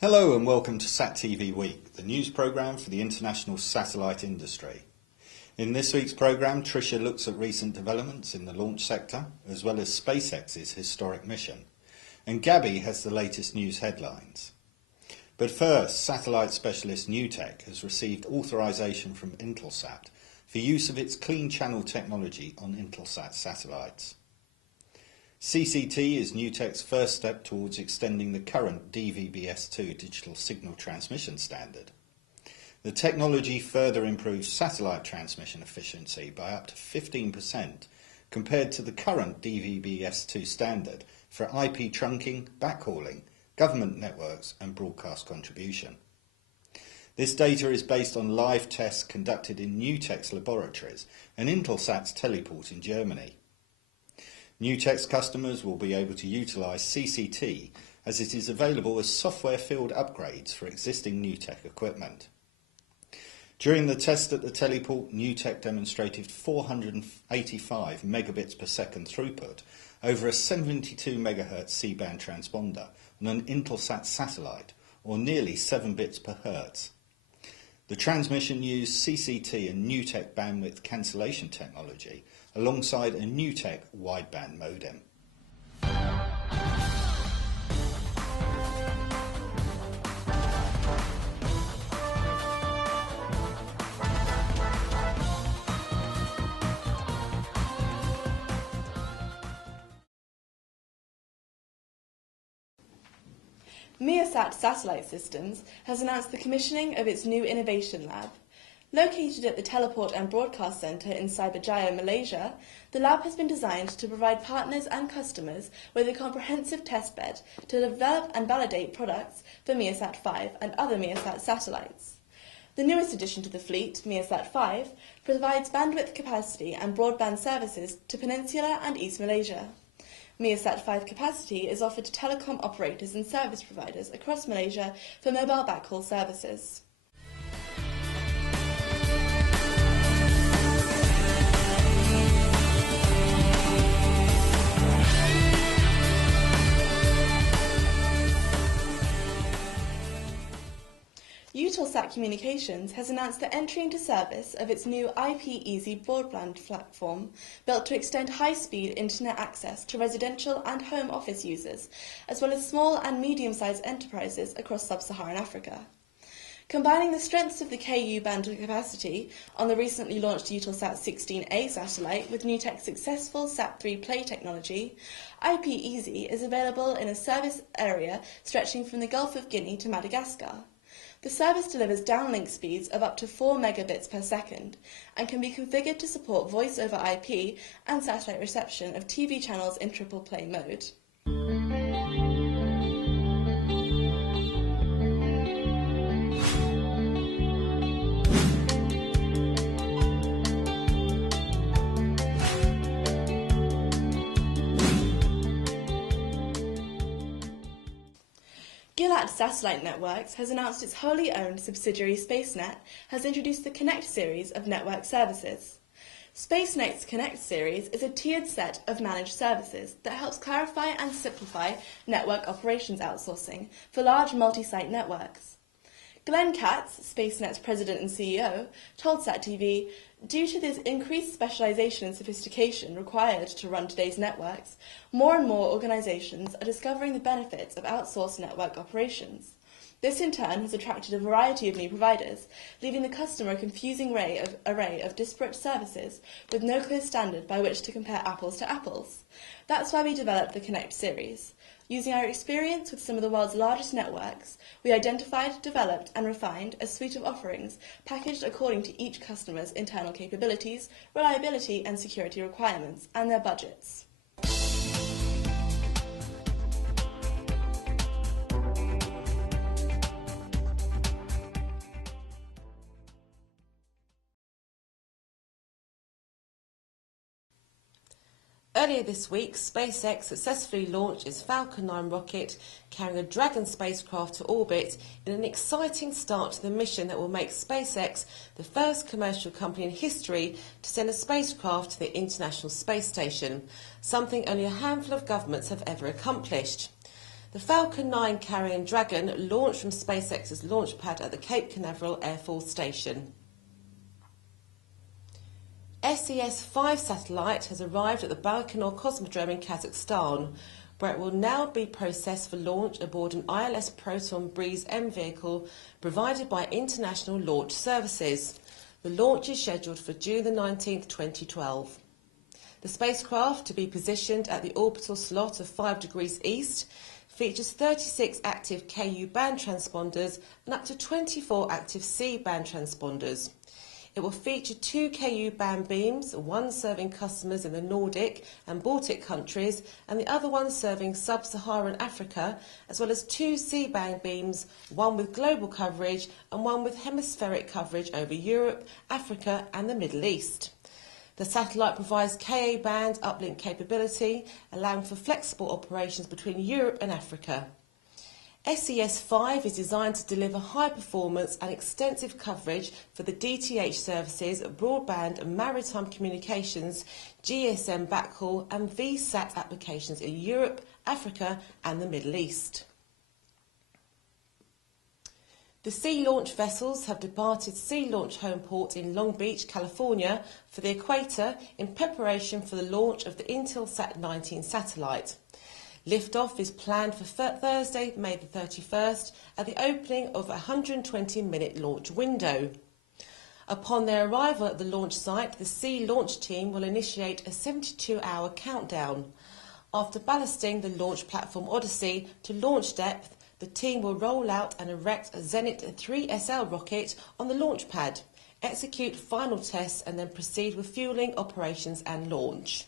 Hello and welcome to SatTV Week, the news programme for the international satellite industry. In this week's programme, Tricia looks at recent developments in the launch sector, as well as SpaceX's historic mission. And Gabby has the latest news headlines. But first, satellite specialist NewTek has received authorisation from Intelsat for use of its clean channel technology on Intelsat satellites. CCT is NewTek's first step towards extending the current DVB-S2 digital signal transmission standard. The technology further improves satellite transmission efficiency by up to 15% compared to the current DVB-S2 standard for IP trunking, backhauling, government networks and broadcast contribution. This data is based on live tests conducted in NewTek's laboratories and Intelsat's teleport in Germany. NewTek's customers will be able to utilise CCT as it is available as software field upgrades for existing NewTek equipment. During the test at the teleport, NewTek demonstrated 485 megabits per second throughput over a 72 MHz C-band transponder on an Intelsat satellite, or nearly 7 bits per hertz. The transmission used CCT and NewTek bandwidth cancellation technology alongside a NewTek wideband modem. MEASAT Satellite Systems has announced the commissioning of its new innovation lab. Located at the Teleport and Broadcast Centre in Cyberjaya, Malaysia, the lab has been designed to provide partners and customers with a comprehensive testbed to develop and validate products for MEASAT 5 and other MEASAT satellites. The newest addition to the fleet, MEASAT 5, provides bandwidth capacity and broadband services to Peninsular and East Malaysia. MEASAT 5 capacity is offered to telecom operators and service providers across Malaysia for mobile backhaul services. Intelsat Communications has announced the entry into service of its new IP-Easy broadband platform, built to extend high-speed internet access to residential and home office users, as well as small and medium-sized enterprises across sub-Saharan Africa. Combining the strengths of the KU band capacity on the recently launched Intelsat 16A satellite with NewTek's successful SatTV Play technology, IP-Easy is available in a service area stretching from the Gulf of Guinea to Madagascar. The service delivers downlink speeds of up to 4 megabits per second and can be configured to support voice over IP and satellite reception of TV channels in triple play mode. Gilat Satellite Networks has announced its wholly owned subsidiary Spacenet has introduced the Connect series of network services. Spacenet's Connect series is a tiered set of managed services that helps clarify and simplify network operations outsourcing for large multi-site networks. Glenn Katz, Spacenet's president and CEO, told SatTV, due to this increased specialization and sophistication required to run today's networks, more and more organizations are discovering the benefits of outsourced network operations. This in turn has attracted a variety of new providers, leaving the customer a confusing array of disparate services with no clear standard by which to compare apples to apples. That's why we developed the Connect series. Using our experience with some of the world's largest networks, we identified, developed and refined a suite of offerings packaged according to each customer's internal capabilities, reliability and security requirements, and their budgets. Earlier this week, SpaceX successfully launched its Falcon 9 rocket carrying a Dragon spacecraft to orbit in an exciting start to the mission that will make SpaceX the first commercial company in history to send a spacecraft to the International Space Station, something only a handful of governments have ever accomplished. The Falcon 9 carrying Dragon launched from SpaceX's launch pad at the Cape Canaveral Air Force Station. SES-5 satellite has arrived at the Baikonur Cosmodrome in Kazakhstan, where it will now be processed for launch aboard an ILS Proton Breeze M vehicle provided by International Launch Services. The launch is scheduled for June the 19th, 2012. The spacecraft, to be positioned at the orbital slot of 5 degrees east, features 36 active Ku band transponders and up to 24 active C band transponders. It will feature 2 Ku band beams, one serving customers in the Nordic and Baltic countries and the other one serving sub-Saharan Africa, as well as 2 C-band beams, one with global coverage and one with hemispheric coverage over Europe, Africa and the Middle East. The satellite provides Ka-band uplink capability, allowing for flexible operations between Europe and Africa. SES-5 is designed to deliver high performance and extensive coverage for the DTH services, broadband and maritime communications, GSM backhaul and VSAT applications in Europe, Africa and the Middle East. The Sea Launch vessels have departed Sea Launch Home Port in Long Beach, California for the equator in preparation for the launch of the Intelsat 19 satellite. Liftoff is planned for Thursday, May the 31st, at the opening of a 120-minute launch window. Upon their arrival at the launch site, the Sea Launch team will initiate a 72-hour countdown. After ballasting the launch platform Odyssey to launch depth, the team will roll out and erect a Zenit 3SL rocket on the launch pad, execute final tests and then proceed with fueling, operations and launch.